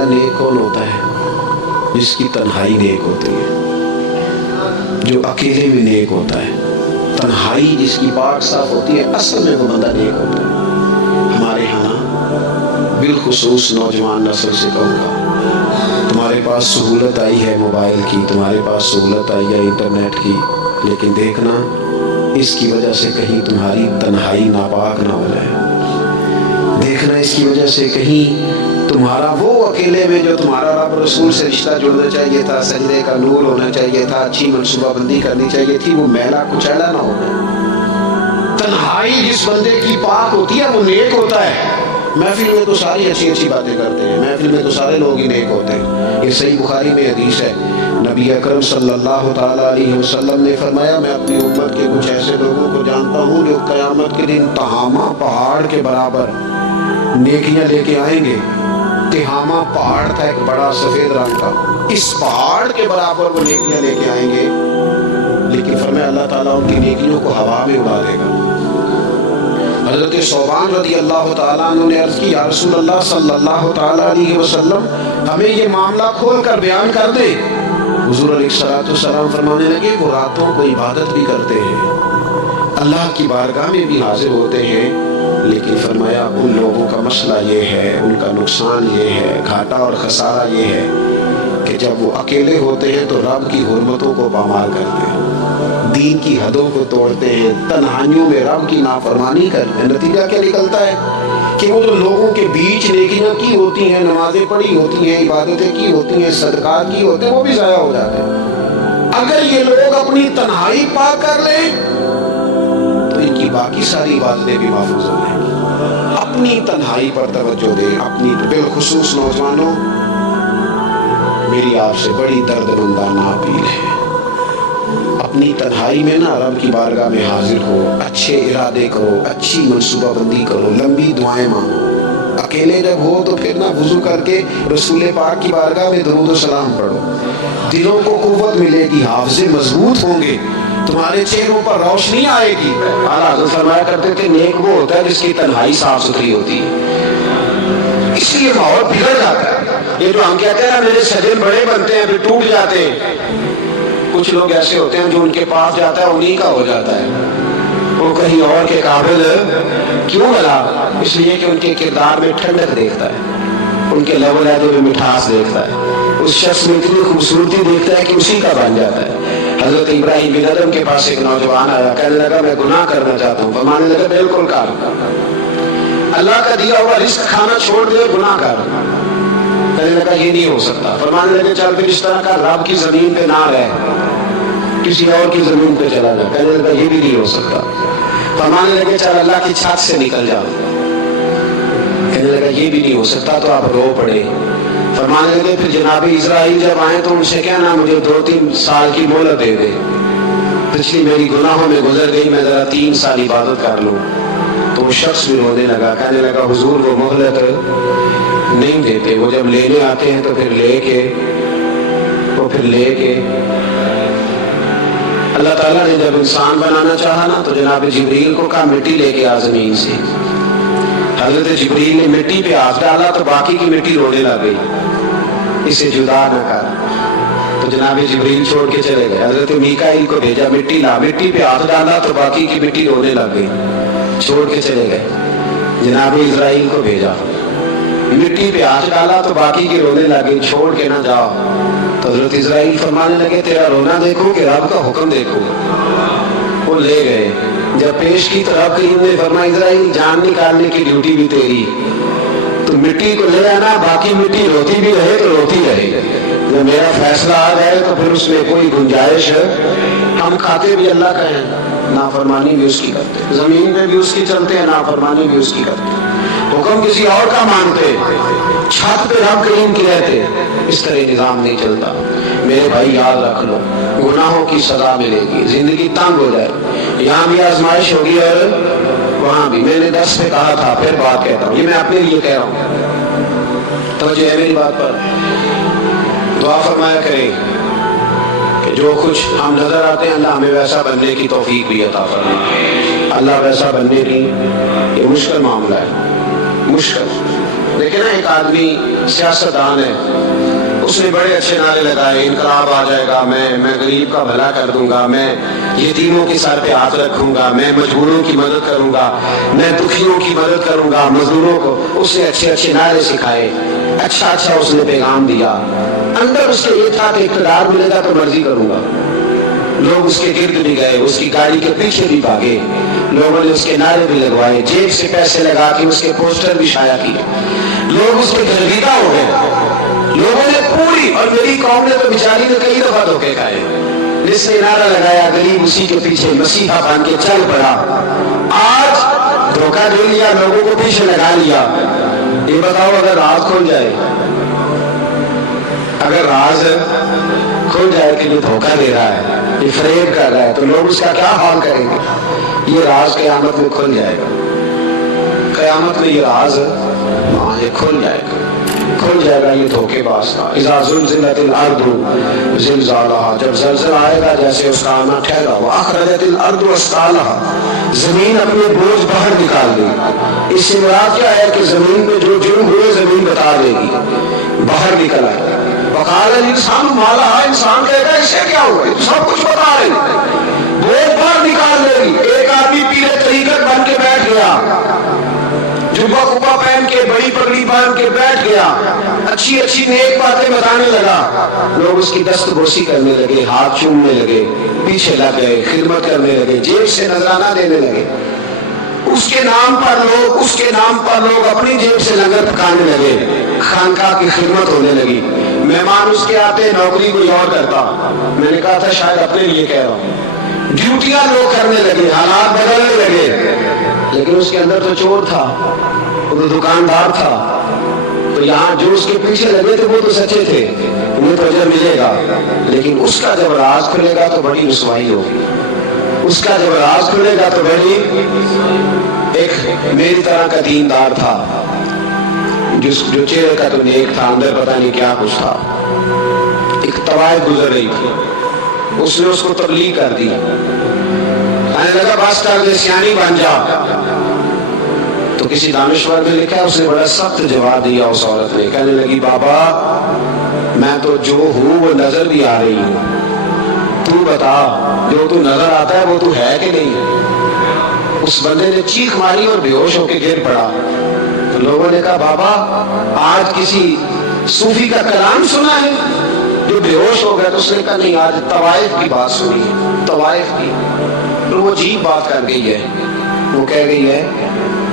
فرمایا نیک کون ہوتا ہے؟ جس کی تنہائی نیک ہوتی ہے، جو اکیلے میں نیک ہوتا ہے، تنہائی جس کی پاک صاف ہوتی ہے، اصل میں وہ بندہ نیک ہوتا ہے۔ ہمارے ہاں بالخصوص نوجوان نسل سے کہوں گا، تمہارے پاس سہولت آئی ہے موبائل کی، تمہارے پاس سہولت آئی ہے انٹرنیٹ کی، لیکن دیکھنا اس کی وجہ سے کہیں تمہاری تنہائی ناپاک نہ ہو جائے۔ دیکھنا اس کی وجہ سے کہیں تمہارا وہ اکیلے میں جو تمہارا رب رسول سے رشتہ جڑنا چاہیے تھا، سجدے کا نور ہونا چاہیے تھا، اچھی منصوبہ بندی کرنی چاہیے تھی، وہ میلا کچیلا نہ ہو جائے۔ تنہائی جس بندے کی پاک ہوتی ہے وہ نیک ہوتا ہے۔ محفل میں تو ساری اچھی باتیں کرتے ہیں، محفل میں تو سارے لوگ ہی نیک ہوتے ہیں۔ یہ صحیح بخاری میں حدیث ہے، نبی اکرم صلی اللہ تعالیٰ علیہ وسلم نے فرمایا، میں اپنی امت کے کچھ ایسے لوگوں کو جانتا ہوں جو قیامت کے دن تہامہ پہاڑ کے برابر نیکیاں لے کے آئیں گے۔ تہامہ پہاڑ تھا ایک بڑا سفید رنگ کا، اس پہاڑ کے برابر وہ نیکیاں لے کے آئیں گے، لیکن فرمایا اللہ تعالیٰ ان کی نیکیوں کو ہوا میں اڑا دے گا۔ حضرت ثوبان رضی اللہ تعالیٰ عنہ نے عرض کی، یا رسول اللہ صلی اللہ تعالیٰ علیہ وسلم ہمیں یہ معاملہ کھول کر بیان کر دے۔ حضور علیہ السلام فرمانے لگے، وہ راتوں کو عبادت بھی کرتے ہیں، اللہ کی بارگاہ میں بھی حاضر ہوتے ہیں، لیکن فرمایا ان لوگوں کا مسئلہ یہ ہے، ان کا نقصان یہ ہے، گھاٹا اور خسارہ یہ ہے کہ جب وہ اکیلے ہوتے ہیں تو رب کی حرمتوں کو پامال کرتے ہیں، دین کی حدوں کو توڑتے ہیں، تنہائیوں میں رب کی نافرمانی کرتے ہیں۔ نتیجہ کیا نکلتا ہے کہ وہ جو لوگوں کے بیچ نیکیاں کی ہوتی ہیں، نمازیں پڑھی ہوتی ہیں، عبادتیں کی ہوتی ہیں، صدقات کی ہوتے ہیں، وہ بھی ضائع ہو جاتے ہیں۔ اگر یہ لوگ اپنی تنہائی پاک کر لیں تو ان کی باقی ساری عبادتیں بھی محفوظ ہو جائیں گی۔ اپنی تنہائی پر توجہ دیں، اپنی بالخصوص نوجوانوں، میری آپ سے بڑی دردمندانہ اپیل ہے، اپنی تنہائی میں نا رب کی بارگاہ میں حاضر ہو، اچھے ارادے کرو، اچھی منصوبہ بندی کرو، لمبی دعائیں مانگو۔ اکیلے جب ہو تو پھر نہ وضو کر کے رسول پاک کی بارگاہ میں درود و سلام پڑھو، دلوں کو قوت ملے گی، حافظے مضبوط ہوں گے، تمہارے چہروں پر روشنی آئے گی۔ اعلیٰ حضرت فرمایا کرتے تھے نیک وہ ہوتا ہے جس کی تنہائی صاف ستھری ہوتی ہے، اس لیے ماحول بگڑ جاتا ہے۔ یہ جو ہم کہتے ہیں نا میرے سجن بڑے بنتے ہیں پھر ٹوٹ جاتے ہیں، کچھ لوگ ایسے ہوتے ہیں جو ان کے پاس جاتا ہے انہی کا ہو جاتا ہے، وہ کہیں اور کے قابل کیوں بنا؟ اس لیے کہ ان کے کردار میں ٹھنڈک دیکھتا ہے، ان کے لب و لہجے میں مٹھاس دیکھتا ہے، اس شخص میں اتنی خوبصورتی دیکھتا ہے کہ اسی کا بن جاتا ہے۔ حضرت ابراہیم بن ادم کے پاس ایک نوجوان آیا، کہنے لگا میں گناہ کرنا چاہتا ہوں، فرمانے لگا بالکل کر، اللہ کا دیا ہوا رزق کھانا چھوڑ دے اور گناہ کر۔ کہنے لگا یہ نہیں ہو سکتا، فرمانے لگے چل پھر اس طرح کا رب کی زمین پہ نہ رہ، کسی اور کی زمین پہ چلا جا۔ کہنے لگا یہ بھی نہیں ہو سکتا، فرمانے لگے چل اللہ کی چھت سے نکل جا۔ کہنے لگا یہ بھی نہیں ہو سکتا، تو آپ رو پڑے۔ فرمانے لگے پھر جناب اسرائیل جب آئیں تو ان سے کہنا مجھے 2-3 سال کی مہلت دے دے، پچھلی میری گناہوں میں گزر گئی، میں ذرا 3 سال عبادت کر لوں۔ تو وہ شخص بھی رونے لگا، کہنے لگا حضور وہ مہلت نہیں دیتے، وہ جب لینے آتے ہیں تو پھر لے کے اللہ تعالیٰ نے جب انسان بنانا چاہا نا تو جناب جبریل کو کہا مٹی لے کے آ زمین سے۔ حضرت جبریل نے مٹی پہ ہاتھ ڈالا تو باقی کی مٹی رونے لگ گئی، اسے جدا نہ کر، تو جناب جبریل چھوڑ کے چلے گئے۔ حضرت میکائیل کو بھیجا، مٹی لا، مٹی پہ ہاتھ ڈالا تو باقی کی مٹی رونے لگ گئی، چھوڑ کے چلے گئے۔ جناب اسرائیل کو بھیجا، مٹی پہ ہاتھ ڈالا تو باقی کی رونے لگ گئی، چھوڑ کے نہ جاؤ۔ تو حضرت اسرائیل فرمانے لگے تیرا رونا دیکھو کہ رب کا حکم دیکھو۔ وہ لے گئے، جب پیش کی تو رب کریم نے فرمایا اسرائیل جان نکالنے کی ڈیوٹی بھی تیری، تو مٹی کو لے آنا، باقی مٹی روتی بھی رہے تو روتی رہے، جب میرا فیصلہ آ جائے تو پھر اس میں کوئی گنجائش ہے۔ ہم کھاتے بھی اللہ کا ہیں، نافرمانی بھی اس کی کرتے، زمین پہ بھی اس کی چلتے ہیں، نافرمانی بھی اس کی کرتے، حکم کسی اور کا مانتے، چھت پہ رب کریم کی رہتے، اس طرح نظام نہیں چلتا۔ میرے بھائی یاد رکھ لو، گناہوں کی سزا ملے گی، زندگی تنگ ہو جائے، یہاں بھی آزمائش ہوگی اور وہاں بھی۔ میں نے 10 پہ کہا تھا، پھر بات کہتا ہوں، یہ میں اپنے لیے کہہ رہا ہوں، توجہ ہے میری بات پر۔ دعا فرمایا کریں کہ جو کچھ ہم نظر آتے ہیں اللہ ہمیں ویسا بننے کی توفیق بھی عطا فرمائے۔ اللہ ویسا بننے کی، یہ مشکل معاملہ ہے، مشکل، دیکھیں نا ایک آدمی سیاستدان ہے، اس نے بڑے اچھے نعرے لگائے، انقلاب آ جائے گا، میں غریب کا بھلا کر دوں گا، میں یتیموں کے سر پہ ہاتھ رکھوں گا، میں مجبوروں کی مدد کروں گا، میں دکھیوں کی مدد کروں گا، مزدوروں کو. اس نے اچھے اچھے نعرے سکھائے، اچھا اس نے پیغام دیا. اندر اس کے یہ تھا کہ اقتدار ملے گا تو مرضی کروں گا. لوگ اس کے گرد بھی گئے، اس کی گاڑی کے پیچھے بھی بھاگے، لوگوں نے اس کے نعرے بھی لگوائے، جیب سے پیسے لگا کے اس کے پوسٹر بھی شائع کیے. لوگ اس کے گرویدہ ہو گئے. لوگوں نے پوری، اور میری قوم نے تو بیچاری نے کئی دفعہ دھوکے کھائے. جس نے نعرہ لگایا غریب اسی کے پیچھے مسیحا بن کے چل پڑا. آج دھوکہ دے لیا، لوگوں کو پیچھے لگا لیا. یہ بتاؤ اگر راز کھل جائے، اگر راز کھل جائے کہ یہ دھوکہ دے رہا ہے، یہ فریب کر رہا ہے، تو لوگ اس کا کیا حال کریں گے؟ یہ راز قیامت میں کھل جائے گا. قیامت میں یہ راز یہ کھل جائے گا، کھل جائے گا یہ دھوکے باز کا. اذا زلزلت الارض زلزالها، جب زلزلہ آئے گا جیسے اس کا آنا ٹھہرا. واخرجت الارض اثقالها، زمین اپنے بوجھ باہر نکال دے. اس سے مراد کیا ہے کہ زمین میں جو جرم ہوئے زمین بتا دے گی، باہر نکل آئے. وقال الانسان ما لها، انسان کہے گا اسے کیا ہوا، سب کچھ بتا رہے ہیں. بوجھ باہر نکال دے گی. ایک آدمی پیرے طریقت بن کے بیٹھ گیا، جبہ کبا پہن کے بڑی پگڑی باندھ کے بیٹھ گیا، اچھی اچھی نیک باتیں بتانے لگا. لوگ اس کی دست بوسی کرنے لگے، ہاتھ چومنے لگے، پیچھے لگ گئے، خدمت کرنے لگے، جیب سے نذرانہ دینے لگے. اس کے نام پر لوگ اپنی جیب سے لنگر پکانے لگے، خانقاہ کی خدمت ہونے لگی. مہمان اس کے آتے، نوکری کوئی اور کرتا. میں نے کہا تھا شاید اپنے لیے کہہ رہا ہوں. ڈیوٹیاں لوگ کرنے لگے، حالات بدلنے لگے. لیکن اس کے اندر تو چور تھا، وہ تو دکاندار تھا. تو یہاں جو اس کے پیچھے لگے تھے وہ تو سچے تھے، انہیں تو اجر ملے گا. لیکن اس کا جب راز کھلے گا تو بڑی رسوائی ہوگی. اس کا جب راز کھلے گا تو بڑی. ایک میری طرح کا دیندار تھا، جو چہرے کا تو نیک تھا، اندر پتہ نہیں کیا کچھ تھا. ایک طوائف گزر رہی تھی، اس نے اس کو تبلیغ کر دی. کہنے لگا بس کر دے، سیانی بن جا. تو کسی دانشور نے لکھا، اس نے بڑا سخت جواب دیا اس عورت نے. کہنے لگی بابا میں تو جو ہوں وہ نظر بھی آ رہی ہوں، تو بتا جو تو نظر آتا ہے وہ تو ہے کہ نہیں. اس بندے نے چیخ ماری اور بے ہوش ہو کے گر پڑا. تو لوگوں نے کہا بابا آج کسی صوفی کا کلام سنا ہے جو بے ہوش ہو گیا. تو اس نے کہا نہیں، آج طوائف کی بات سنی، طوائف کی. وہ عجیب بات کر گئی ہے، وہ کہہ گئی ہے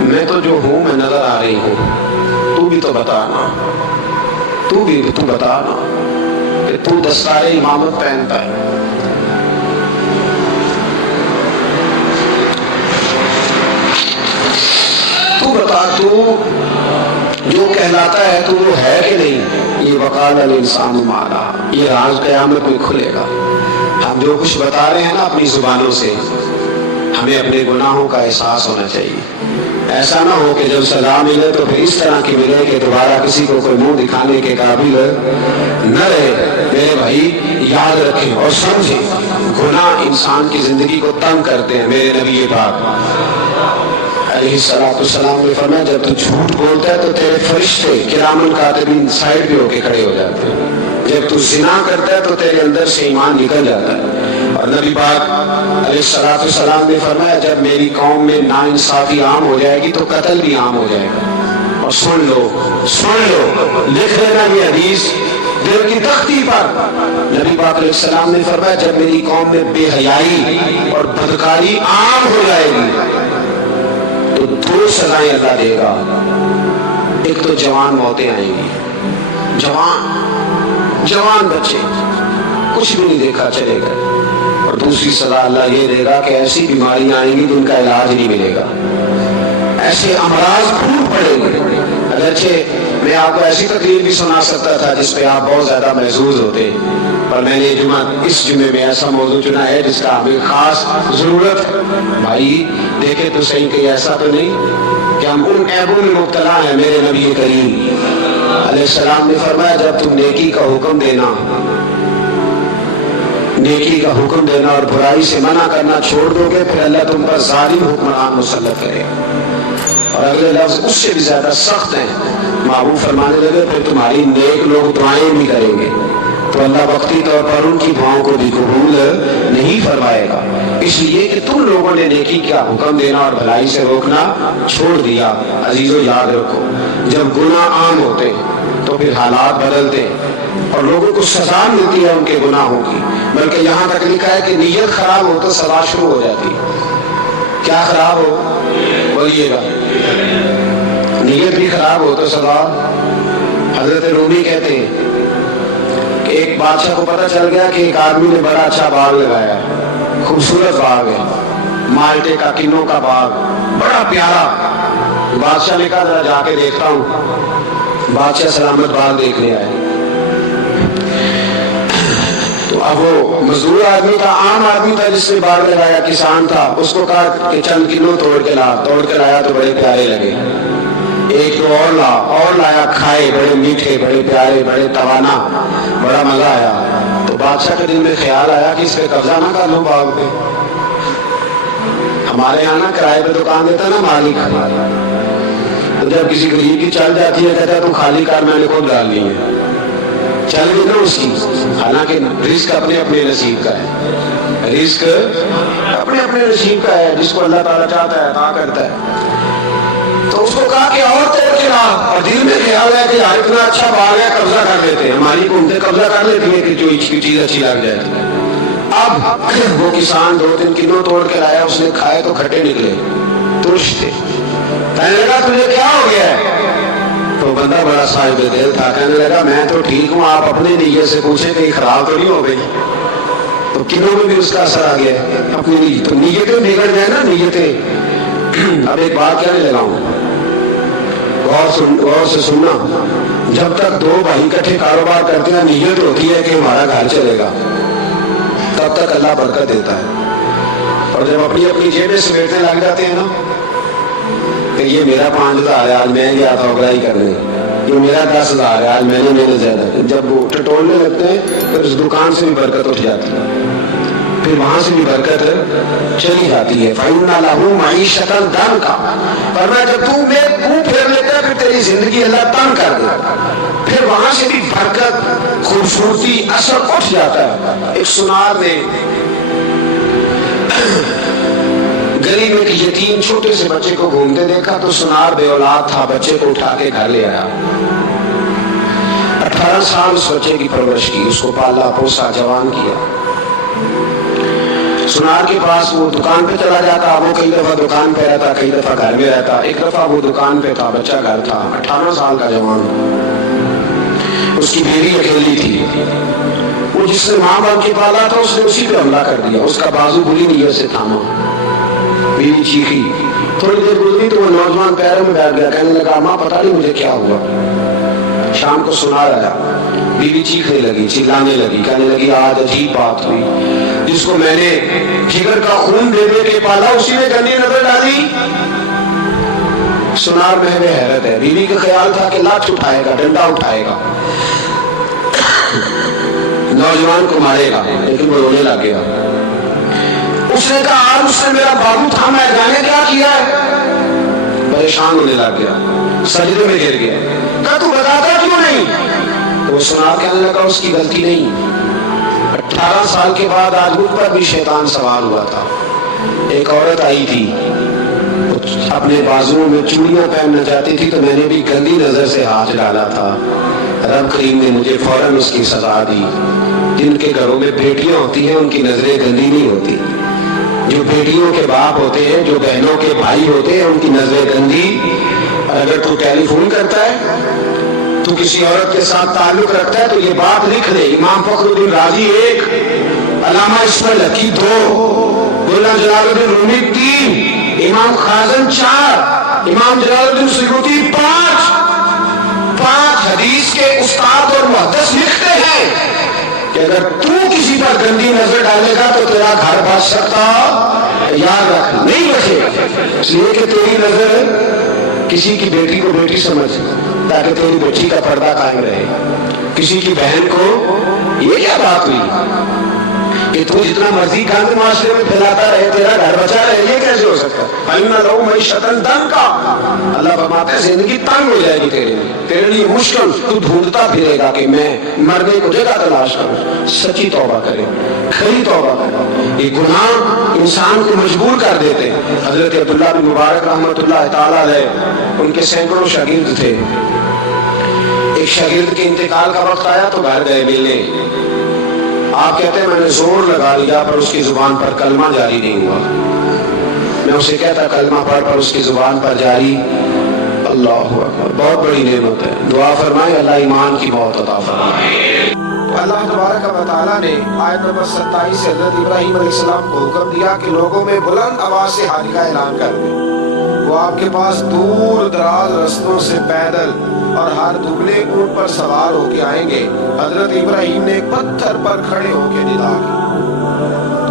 میں تو جو ہوں میں نظر آ رہی ہوں، تو بھی تو بتانا، تو بتانا کہ تو دستار امامت پہنتا ہے. تو بتا، تو جو کہلاتا ہے تو وہ ہے کہ نہیں. یہ وقال الانسان ما لها، یہ راز قیامت میں کھلے گا. ہم جو کچھ بتا رہے ہیں نا اپنی زبانوں سے، ہمیں اپنے گناہوں کا احساس ہونا چاہیے. ایسا نہ ہو کہ جب سزا ملے تو پھر اس طرح کی ملے کہ دوبارہ کسی کو کوئی منہ دکھانے کے قابل نہ رہے. میرے بھائی یاد رکھیں اور سمجھیں، گناہ انسان کی زندگی کو تنگ کرتے ہیں. میرے نبی پاک علیہ السلام نے فرمایا جب تو جھوٹ بولتا ہے تو تیرے فرشتے کرامن کاتبین سائڈ پہ ہو کے کھڑے ہو جاتے ہیں. جب تو زنا کرتا ہے تو تیرے اندر سے ایمان نکل جاتا ہے. اور نبی پاک علیہ السلام نے فرمایا جب میری قوم میں ناانصافی عام ہو جائے گی تو قتل بھی عام ہو جائے گا. اور سن لو لکھ لینا یہ حدیث دل کی تختی پر. نبی پاک علیہ السلام نے فرمایا جب میری قوم میں بے حیائی اور بدکاری عام ہو جائے گی تو دو سزائیں اللہ دے گا. ایک تو جوان موتیں آئیں گی، جوان بچے کچھ بھی نہیں دیکھا چلے گئے. اور دوسری سزا اللہ یہ دے گا کہ ایسی بیماریاں آئیں گی جن کا علاج نہیں ملے گا، ایسے امراض پھوٹ پڑے گے. اگرچہ میں آپ کو ایسی تقریر بھی سنا سکتا تھا جس پہ آپ بہت زیادہ محظوظ ہوتے، پر میں نے اس جمعے میں ایسا موضوع چنا ہے جس کا ہمیں خاص ضرورت ہے. بھائی دیکھیں تو صحیح کہ ایسا تو نہیں کہ ہم ان عیبوں میں مبتلا ہیں. میرے نبی کریم علیہ السلام نے فرمایا جب تم نیکی کا حکم دینا اور برائی سے منع کرنا چھوڑ دو گے پھر اللہ تم پر ظالم حکمران مسلط کرے. اور اگلے لفظ اس سے بھی زیادہ سخت ہیں. محبوب فرمانے لگے پھر تمہاری نیک لوگ دعائیں بھی کریں گے تو اللہ وقتی طور پر ان کی دعاؤں کو بھی قبول نہیں فرمائے گا. اس لیے کہ تم لوگوں نے نیکی کا حکم دینا اور بھلائی سے روکنا چھوڑ دیا. عزیزو یاد رکھو جب گناہ عام ہوتے تو پھر حالات بدلتے اور لوگوں کو سزا ملتی ہے ان کے گناہوں کی. بلکہ یہاں تک لکھا ہے کہ نیت خراب ہو تو سزا شروع ہو جاتی. کیا خراب ہو بولیے گا؟ نیت بھی خراب ہو تو سزا. حضرت رومی کہتے ہیں کہ ایک بادشاہ کو پتہ چل گیا کہ ایک آدمی نے بڑا اچھا باغ لگایا ہے، خوبصورت باغ ہے، مالٹے کا کنوں کا باغ بڑا پیارا. بادشاہ نے کہا ذرا جا کے دیکھتا ہوں. بادشاہ سلامت باغ دیکھنے آئے تو اب وہ مزدور آدمی تھا، عام آدمی تھا جس نے باغ لگایا، کسان تھا. اس کو کہا کہ چند کنوں توڑ کے لایا تو بڑے پیارے لگے. ایک تو اور لایا، کھائے، بڑے میٹھے، بڑے پیارے، بڑے توانا، بڑا مزہ آیا. تو بادشاہ کے دل میں خیال آیا کہ اس پہ قبضہ نہ کر لوں باغ پہ. ہمارے یہاں نا کرائے پہ دکان دیتا نا مالک، تو جب کسی غریب کی چل جاتی ہے کہتا ہے تم خالی کر، میں نے خود ڈال لی ہے. چل گئی نا اس کی. حالانکہ رزق اپنے اپنے نصیب کا ہے، رزق اپنے اپنے نصیب کا ہے، جس کو اللہ تعالیٰ چاہتا ہے عطا کرتا ہے. تو اس کو کہا کہ اور توڑ کے لا، اور دل میں خیال ہے کہ یار اتنا اچھا باغ ہے قبضہ کر لیتے ہیں. ہماری قومیں قبضہ کر لیتی ہیں کہ جو چیز اچھی لگ جائے. اب وہ کسان 2-3 کنوں توڑ کے لایا، اس نے کھائے تو کھٹے نکلے، ترش تھے. کہنے لگا تجھے کیا ہو گیا ہے؟ تو بندہ بڑا صاحب دل تھا، کہنے لگا میں تو ٹھیک ہوں، آپ اپنے نیت سے پوچھیں کہ خراب تو نہیں ہو گئی. تو کنوں میں بھی اس کا اثر آ گیا اپنی نیت. تو نیتیں بگڑ جائے نا نیتیں. اب ایک بات کہنے لگا ہوں، غور سے سننا. جب تک دو بھائی اکٹھے کاروبار کرتے ہیں نیت ہوتی ہے کہ ہمارا گھر چلے گا، تب تک اللہ برکت دیتا ہے. اور جب اپنی اپنی جیبیں سمیٹنے لگ جاتے ہیں نا کہ یہ میرا 5,000 ہے آج میں گیا تھا اگرائی کرنے، یہ میرا 10,000 ہے آج میں نے زیادہ، جب وہ ٹٹولنے لگتے ہیں پھر اس دکان سے بھی برکت اٹھ جاتی ہے، پھر وہاں سے بھی برکت چلی جاتی ہے. فَإِنَّ لَهُ مَعِيشَةً ضَنْكَ. فرمایا جب تو میں منہ پھیر لیتا ہے پھر تیری زندگی اللہ تنگ کر دے، پھر وہاں سے بھی برکت، خوبصورتی، اثر اٹھ جاتا ہے. ایک سنار نے گلی میں ایک یتیم چھوٹے سے بچے کو گھومتے دیکھا تو سنار بے اولاد تھا، بچے کو اٹھا کے گھر لے آیا. 18 سال اس بچے کی پرورش کی، اس کو پالا پوسا جوان کیا. سنار کے پاس وہ دکان پہ چلا جاتا، وہ کئی دفعہ دکان پہ رہتا، کئی دفعہ گھر میں رہتا. ایک دفعہ وہ دکان پہ تھا، بچہ گھر تھا. 18 سال کا جوان، اس کی بیوی اکیلی تھی. وہ جس نے ماں باپ کے پالا تھا اس نے اسی پہ حملہ کر دیا، اس کا بازو بری نیت سے تھاما. بیوی چیخی، تھوڑی دیر گزری تو وہ نوجوان پیروں میں بیٹھ گیا، کہنے لگا ماں پتہ نہیں مجھے کیا ہوا. شام کو سنار آیا، بیوی چیخنے لگی، چلانے لگی، کہنے لگی آج عجیب بات ہوئی، جس کو میں نے جگر کا خون دے دے کے پالا اسی نے گندی نظر ڈالی. سنار میں حیرت ہے. بیوی کا خیال تھا کہ لاٹھ اٹھائے گا، ڈنڈا اٹھائے گا، نوجوان کو مارے گا، لیکن وہ رونے لگ گیا. اس نے کہا آج اس نے میرا بازو تھاما ہے، جانے کیا کیا ہے؟ پریشان ہونے لگ گیا، سجدے میں گر گیا. کہا تو بتاتا کیوں نہیں؟ وہ سنار کہنے لگا اس کی غلطی نہیں. 18 سال کے بعد آج مجھ پر بھی شیطان سوار ہوا تھا. ایک عورت آئی تھی، اپنے بازوؤں میں چوڑیاں پہننا چاہتی تھی تو میں نے بھی گندی نظر سے ہاتھ ڈالا تھا. رب کریم نے مجھے فوراً اس کی سزا دی. جن کے گھروں میں بیٹیاں ہوتی ہیں ان کی نظریں گندی نہیں ہوتی. جو بیٹیوں کے باپ ہوتے ہیں، جو بہنوں کے بھائی ہوتے ہیں، ان کی نظریں گندی. اگر تو ٹیلی فون کرتا ہے، تو کسی عورت کے ساتھ تعلق رکھتا ہے تو یہ بات لکھ لے. امام فخر الدین رازی 1، علامہ اسماعیل حقی 2، مولانا جلال الدین رومی 3، امام خازن 4، امام جلال الدین سیوطی 5 حدیث کے استاد اور محدث لکھتے ہیں کہ اگر تو کسی پر گندی نظر ڈالے گا تو تیرا گھر بچ سکتا، یاد رکھ نہیں بچے. اس لیے کہ تیری نظر کسی کی بیٹی کو بیٹی سمجھ تاکہ تیری بچی کا پردہ قائم رہے. کسی کی بہن کو، یہ کیا بات ہوئی، کہ تو جتنا مرضی گند معاشرے میں پھیلاتا رہے تیرا گھر بچا رہے، یہ کیسے ہو سکتا ہے؟ فَإِنَّ لَهُ مَعِيشَةً ضَنكًا، اللہ فرماتے ہیں زندگی تنگ ہو جائے گی تیرے لیے مشکل، تو ڈھونڈتا پھرے گا کہ میں مرنے کو جگہ تلاش کروں۔ سچی توبہ کرے، کھری توبہ کرے۔ یہ گناہ انسان کو مجبور کر دیتے ہیں۔ حضرت عبداللہ بن مبارک رحمۃ اللہ تعالیٰ علیہ، ان کے سینکڑوں شاگرد تھے، ایک شاگرد کے انتقال کا وقت آیا تو گھر گئے ملنے۔ آپ کہتے ہیں میں نے زور لگا لیا پر اس کی زبان پر کلمہ جاری نہیں ہوا۔ میں اسے کہتا کلمہ پڑھ پر اس کی زبان پر جاری۔ اللہ اکبر، بہت بڑی نعمت ہے۔ دعا فرمائے اللہ ایمان کی موت عطا فرمائے۔ تو اللہ تبارک و تعالیٰ نے آیت نمبر 27 سے حضرت ابراہیم علیہ السلام کو حکم دیا کہ لوگوں میں بلند آواز سے حاجی کا اعلان کر دیں۔ وہ آپ کے پاس دور دراز رستوں سے پیدل اور ہر دبلے اونٹ پر سوار ہو کے آئیں گے۔ حضرت ابراہیم نے ایک پتھر پر کھڑے ہو کے ندا کی،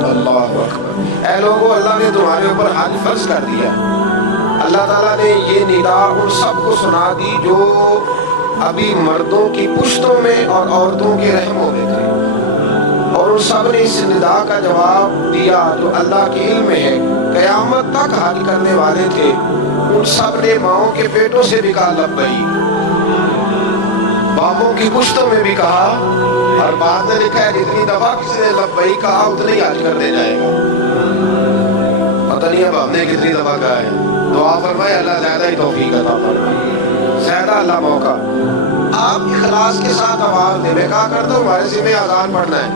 اللہ اکبر، اے لوگوں اللہ نے تمہارے اوپر حج فرض کر دیا۔ اللہ تعالیٰ نے یہ ندا ان سب کو سنا دی جو ابھی مردوں کی پشتوں میں اور عورتوں کے رحموں میں تھے، اور ان سب نے اس ندا کا جواب دیا جو اللہ کے علم میں ہے۔ قیامت تک حج کرنے والے تھے، ان سب نے ماؤں کے پیٹوں سے بھی کہا لبیک، باپوں کی پشتوں میں بھی کہا، اور بعد میں لکھا ہے جتنی دفعہ کسی نے لبیک کہا اتنے ہی حج کرنے جائے گا۔ پتہ نہیں اب ہم نے کتنی دفعہ کہا ہے۔ دعا فرمائے اللہ زیادہ ہی توفیق عطا فرمائے، زیادہ اللہ موقع۔ آپ اخلاص کے ساتھ آواز دیں۔ میں کہا کرتا ہوں ہمارے ذمہ اذان پڑھنا ہے،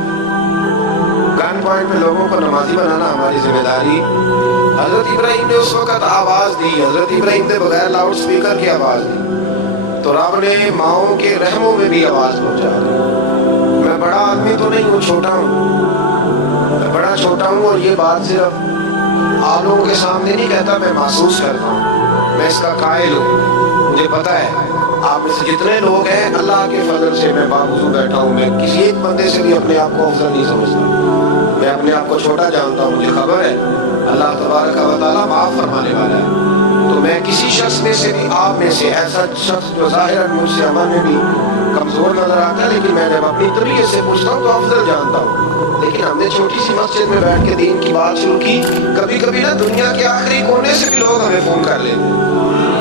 گن پوائنٹ پہ لوگوں کو نمازی بنانا ہماری ذمہ داری۔ حضرت ابراہیم نے اس وقت آواز دی، حضرت ابراہیم نے بغیر لاؤڈ سپیکر کی آواز دی، تو رب نے ماؤں کے رحموں میں بھی آواز پہنچا دی۔ میں بڑا آدمی تو نہیں ہوں، چھوٹا ہوں، میں بڑا چھوٹا ہوں، اور یہ بات صرف آپ لوگوں کے سامنے نہیں کہتا، میں محسوس کرتا ہوں، میں اس کا قائل ہوں۔ مجھے پتا ہے آپ میں سے جتنے لوگ ہیں اللہ کے فضل سے میں باوضو بیٹھا ہوں، میں کسی ایک بندے سے بھی اپنے آپ کو افضل نہیں سمجھتا، میں اپنے آپ کو چھوٹا جانتا ہوں۔ مجھے خبر ہے اللہ تبارک و تعالیٰ معاف فرمانے والا ہے، تو میں کسی شخص میں سے بھی، آپ میں سے ایسا شخص جو ظاہراً مجھ سے عمل میں بھی کمزور نظر آتا ہے، لیکن میں جب اپنی طریقے سے پوچھتا ہوں تو افضل جانتا ہوں۔ لیکن ہم نے چھوٹی سی مسجد میں بیٹھ کے دین کی بات شروع کی، کبھی کبھی نا دنیا کے آخری کونے سے بھی لوگ ہمیں فون کر لیتے ہیں،